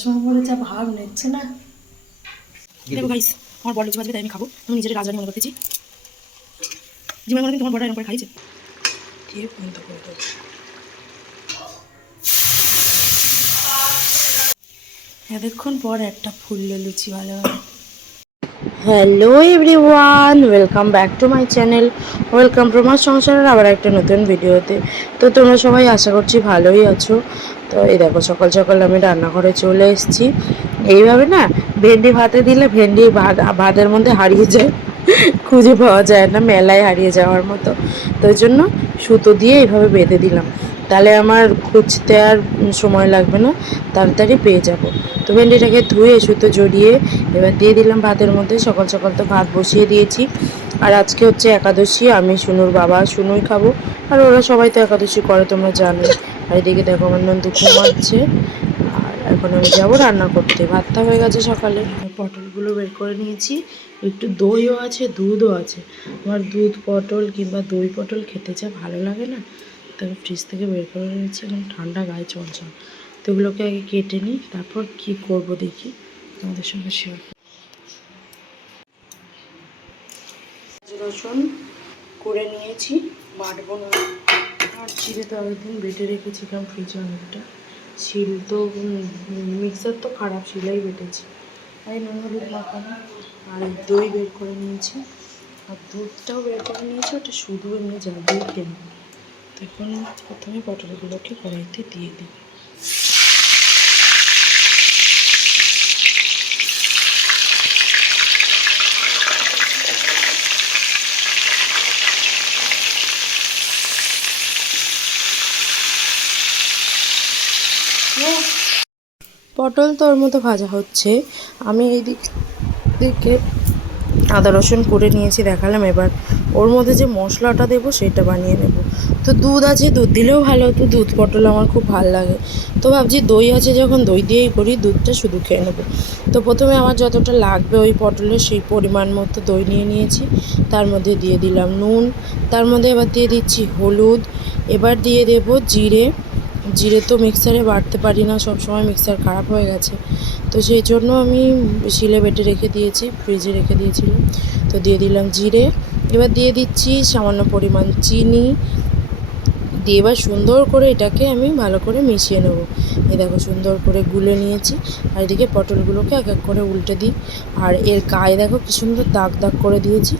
চশমা পরে যা ভাব নিচ্ছে না। দেখো গাইস আমার বড় লুচি তাই আমি খাব। আমি নিজের রাজধানী মনে করতেছি জীবনে তোমার বড় এরকম করে খাইছে? দিয়ে বন্ধ করে দেবো এতক্ষণ পর একটা ফুললো লুচি ভালোভাবে hello everyone welcome back to my channel welcome প্রমার সংসারের আবার একটা নতুন ভিডিওতে তো তোমরা সবাই আশা করছি ভালোই আছো। তো এই দেখো, সকাল সকাল আমি রান্নাঘরে চলে এসেছি। এইভাবে না, ভেন্ডি ভাতে দিলে ভেন্ডি ভাত, ভাতের মধ্যে হারিয়ে যায়। খুঁজে পাওয়া যায় না, মেলায় হারিয়ে যাওয়ার মতো। তো ওই জন্য সুতো দিয়ে এইভাবে বেঁধে দিলাম। তাহলে আমার খুঁজতে আর সময় লাগবে না, তাড়াতাড়ি পেয়ে যাব। তো ভেন্ডিটাকে ধুয়ে, সুতো জড়িয়ে এবার দিয়ে দিলাম ভাতের মধ্যে। সকাল সকাল তো ভাত বসিয়ে দিয়েছি। আর আজকে হচ্ছে একাদশী, আমি সুনুর বাবা সুনুই খাব। আর ওরা সবাই তো একাদশী করে, তোমরা জানো এদিকে দেখো আমার নন্দু ঘুমাচ্ছে। আর এখন আমি যাব রান্না করতে। ভাতটা হয়ে গেছে সকালে। পটলগুলো বের করে নিয়েছি। একটু দইও আছে, দুধও আছে। আমার দুধ পটল কিংবা দই পটল খেতে যা ভালো লাগে না তবে ফ্রিজ থেকে বের করে নিয়েছি। এখন ঠান্ডা গায়ে চলছে তো ওগুলোকে আগে কেটে নিই, তারপর কি করব দেখি তোমাদের সঙ্গে শেয়ার রসুন করে নিয়েছি, বাটবো না। আর চিড়ে তো একদম বেটে রেখেছিলাম ফ্রিজে অনেকটা শিল তো মিক্সার তো খারাপ শিলাই বেটেছি। তাই নুন হলুদ মাখানো আর দই বের করে নিয়েছি। আর দুধটাও বের করে নিয়েছি, ওটা শুধু এমনি যা দই কেন তখন প্রথমে পটলগুলোকে কড়াইতে দিয়ে দিই পটল তো ওর মতো ভাজা হচ্ছে। আমি এই দিক দিকে আদা রসুন করে নিয়েছি, দেখালাম। এবার ওর মধ্যে যে মশলাটা দেবো, সেটা বানিয়ে নেব। তো দুধ আছে, দুধ দিলেও ভালো হতো। দুধ, পটল আমার খুব ভালো লাগে। তো ভাবছি দই আছে, যখন দই দিয়েই করি, দুধটা শুধু খেয়ে নেব। তো প্রথমে আমার যতটা লাগবে ওই পটলের, সেই পরিমাণ মতো দই নিয়ে নিয়েছি। তার মধ্যে দিয়ে দিলাম নুন। তার মধ্যে এবার দিয়ে দিচ্ছি হলুদ। এবার দিয়ে দেবো জিরে। জিরে তো মিক্সারে বাড়তে পারি না সব সময় মিক্সার খারাপ হয়ে গেছে। তো সেই জন্য আমি শিলে বেটে রেখে দিয়েছি, ফ্রিজে রেখে দিয়েছিলাম। তো দিয়ে দিলাম জিরে। এবার দিয়ে দিচ্ছি সামান্য পরিমাণ চিনি দিয়ে এবার সুন্দর করে এটাকে আমি ভালো করে মিশিয়ে নেব। এই দেখো, সুন্দর করে গুলে নিয়েছি। আর এদিকে পটলগুলোকে এক এক করে উল্টে দিই। আর এর গায়ে দেখো কি সুন্দর দাগ দাগ করে দিয়েছি।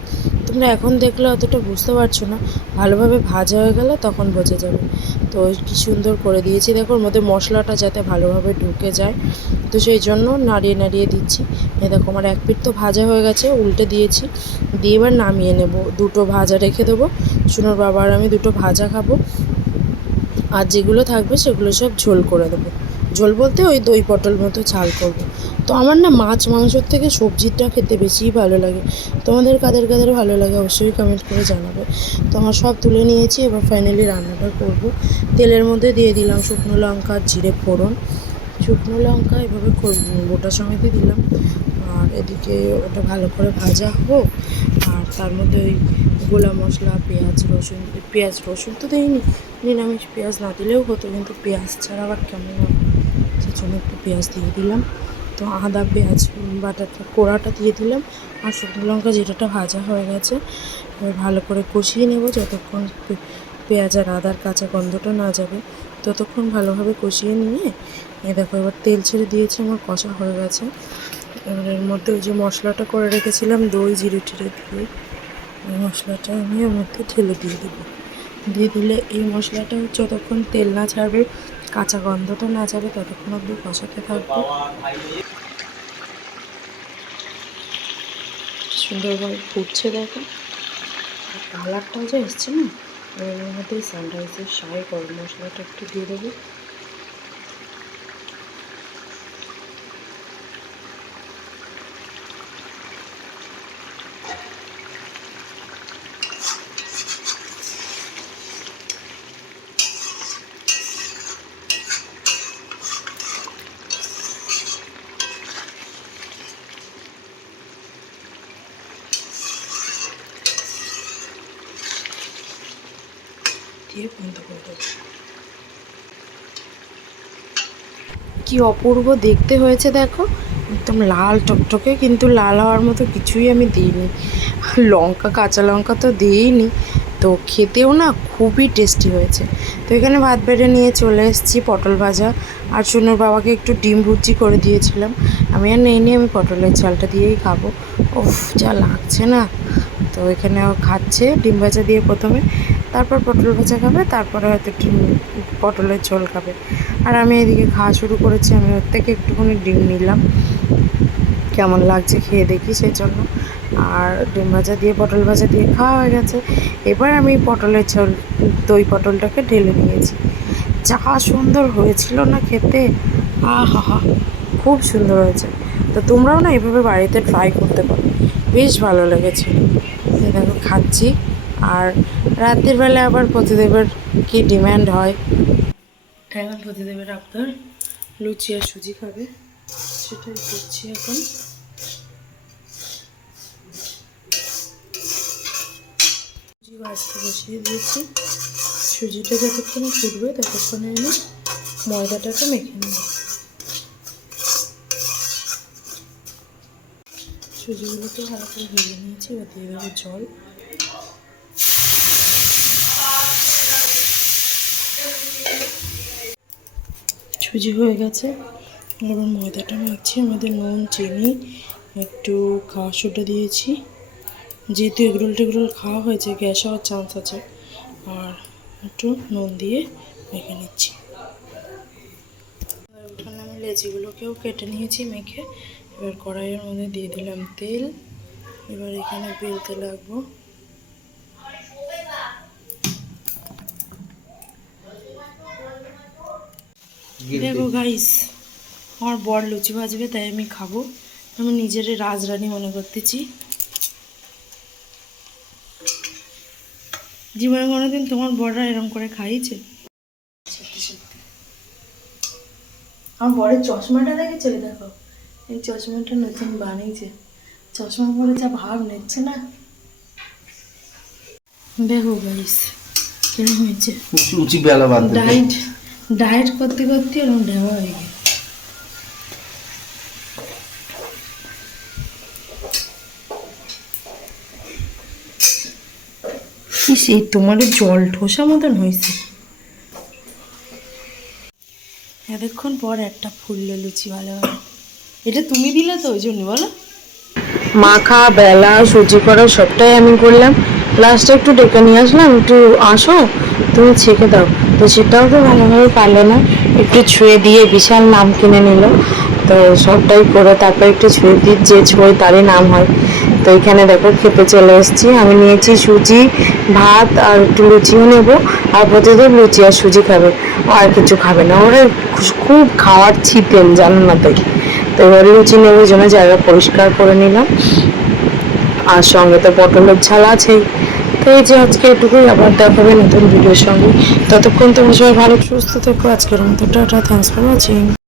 তোমরা এখন দেখলে অতটা বুঝতে পারছ না। ভালোভাবে ভাজা হয়ে গেলে তখন বোঝা যাবে। তো কি সুন্দর করে দিয়েছি। দেখো, ওর মধ্যে মশলাটা যাতে ভালোভাবে ঢুকে যায়। তো সেই জন্য নাড়িয়ে নাড়িয়ে দিচ্ছি। এ দেখো, আমার এক পিঠ তো ভাজা হয়ে গেছে, উল্টে দিয়েছি। দিয়ে এবার নামিয়ে নেব। দুটো ভাজা রেখে দেবো। সুনোর বাবার আমি দুটো ভাজা খাব। আর যেগুলো থাকবে সেগুলো সব ঝোল করে দেবো। ঝোল বলতে ওই দই পটল মতো ঝাল করব। তো আমার না মাছ মাংসর থেকে সবজিটা খেতে বেশিই ভালো লাগে। তোমাদের কাদের কাদের ভালো লাগে অবশ্যই কমেন্ট করে জানাবে। তো আমার সব তুলে নিয়েছি, এবার ফাইনালি রান্নাটা করব। তেলের মধ্যে দিয়ে দিলাম শুকনো লঙ্কা, জিরে, ফোড়ন। শুকনো লঙ্কা এভাবে গোটা সমেতে দিলাম। আর এদিকে ওটা ভালো করে ভাজা হোক। আর তার মধ্যে ওই গোলা মশলা, পেঁয়াজ, রসুন পেঁয়াজ, রসুন তো দেয়নি নিরামিষ পেঁয়াজ না দিলেও হতো, কিন্তু পেঁয়াজ ছাড়া আবার কেমন সেই জন্য একটু পেঁয়াজ দিয়ে দিলাম। তো আদা, পেঁয়াজ, বাটাটা, কোড়াটা দিয়ে দিলাম। আর শুকনো লঙ্কা জিরাটা ভাজা হয়ে গেছে, এবার ভালো করে কষিয়ে নেব, যতক্ষণ পেঁয়াজ আর আদার কাঁচা গন্ধটা না যাবে। ততক্ষণ ভালোভাবে কষিয়ে নিয়ে এ দেখো এবার তেল ছেড়ে দিয়েছে, আমার কষা হয়ে গেছে। এবার এর মধ্যে ওই যে মশলাটা করে রেখেছিলাম, দই, জিরে টিরে দিয়ে ওই মশলাটা আমি ওর মধ্যে ঢেলে দিয়ে দেবো। দিয়ে দিলে এই মশলাটা যতক্ষণ তেল না ছাড়বে, কাঁচা গন্ধটা না যাবে, ততক্ষণ অবধি কষাতে থাকব। সুন্দরভাবে ফুটছে দেখো। কালারটাও যে এসছে না এর মধ্যে সানরাইজের সাই গরম মশলাটা একটু দিয়ে দেবো। দিয়ে বন্ধ করে দেবো। কি অপূর্ব দেখতে হয়েছে দেখো। একদম লাল টকটকে কিন্তু লাল হওয়ার মতো কিছুই আমি দিইনি। লঙ্কা, কাঁচা লঙ্কা তো দিইনি। তো খেতেও না খুবই টেস্টি হয়েছে। তো এখানে ভাত বেড়ে নিয়ে চলে এসেছি পটল ভাজা। আর চুনুর বাবাকে একটু ডিম ভুজি করে দিয়েছিলাম। আমি আর নেই নি আমি পটলের চালটা দিয়েই খাব। উফ, যা লাগছে না। তো এখানে খাচ্ছে ডিম ভাজা দিয়ে প্রথমে। তারপর পটল ভাজা খাবে, তারপরে হয়তো একটু পটলের ঝোল খাবে। আর আমি এদিকে খাওয়া শুরু করেছি, আমি ওর থেকে একটুখানি ডিম নিলাম। কেমন লাগছে খেয়ে দেখি সেই জন্য আর ডিম ভাজা দিয়ে, পটল ভাজা দিয়ে খাওয়া হয়ে গেছে। এবার আমি পটলের ঝোল, দই পটলটাকে ঢেলে নিয়েছি। যা সুন্দর হয়েছিল না খেতে? আহা হা হা খুব সুন্দর হয়েছে। তো তোমরাও না এভাবে বাড়িতে ট্রাই করতে পারো। বেশ ভালো লেগেছে। দেখো, খাচ্ছি। আর রাতের বেলা আবার প্রতিদেবের কি ডিম্যান্ড হয়? এখন প্রতিদেবের আপনার লুচি আর সুজি খাবে? সেটাই করছি এখন। সুজি বসিয়ে দিয়েছি। সুজিটা যতক্ষণ ফুটবে ততক্ষণে আমি ময়দাটাকে মেখে নেব। সুজিগুলোকে ভালো করে ভেজে নিয়েছি, এবার জল। সুজি হয়ে গেছে। এবার ময়দাটা মাখছি আমাদের নুন, চিনি, একটু খাওয়া সোডা দিয়েছি। যেহেতু এগরোল টেগরোল খাওয়া হয়েছে, গ্যাস হওয়ার চান্স আছে। আর একটু নুন দিয়ে মেখে নিচ্ছি। ওখানে আমি লেচিগুলোকেও কেটে নিয়েছি মেখে। এবার কড়াইয়ের মধ্যে দিয়ে দিলাম তেল। এবার এখানে বেলতে লাগবো। দেখো গাইস আমার বর লুচি ভাজবে তাই আমি খাব। আমি নিজের রাজরানী মনে করতেছি। জীবনে কোনোদিন তোমার বড়রা এরকম করে খাইয়েছে সত্যি সত্যি। আমার বরের চশমাটা দেখেছ দেখো। এই চশমাটা নতুন বানিয়েছে। চশমা পরে যা ভাব নিচ্ছে না। দেখো গাইস কিরম হয়েছে। উঁচু উঁচু বেলা বাঁধতে। ডায়েট ডায়েট করতে করতে এরকম ঢেবা হয়ে গেছে। এই তোমার জল ঠোসা মতন হয়েছে। এতক্ষণ পর একটা ফুললো লুচি ভালোভাবে এটা তুমি দিলে তো, ওই জন্য বলো। মাখা, বেলা, সুজি করা সবটাই আমি করলাম। লাস্টে একটু ডেকে নিয়ে আসলাম, একটু আসো, তুমি ছেঁকে দাও। সেটাও তো ভালোভাবে পারল না। একটু ছুঁয়ে দিয়ে বিশাল নাম কিনে নিল। তো সবটাই করে তারপর একটু ছুঁয়ে দিই যে ছুঁয়ে তারই নাম হয়। তো এখানে দেখো খেতে চলে এসেছি। আমি নিয়েছি সুজি, ভাত আর একটু লুচিও নেব। আর প্রতিদিন লুচি আর সুজি খাবে। আর কিছু খাবে না। ওরা খুব খাওয়ার ছিতেন জানো না তাই তো এবার লুচি নেওয়ার জন্য জায়গা পরিষ্কার করে নিলাম। আর সঙ্গে তো পটলের ঝাল আছেই। এই যে আজকে এটুকুই আবার দেখাবে নতুন ভিডিওর সঙ্গে। ততক্ষণ তোমরা সবাই ভালো সুস্থ থেকো। আজকের মতো টাটা থ্যাংকস ফর ওয়াচিং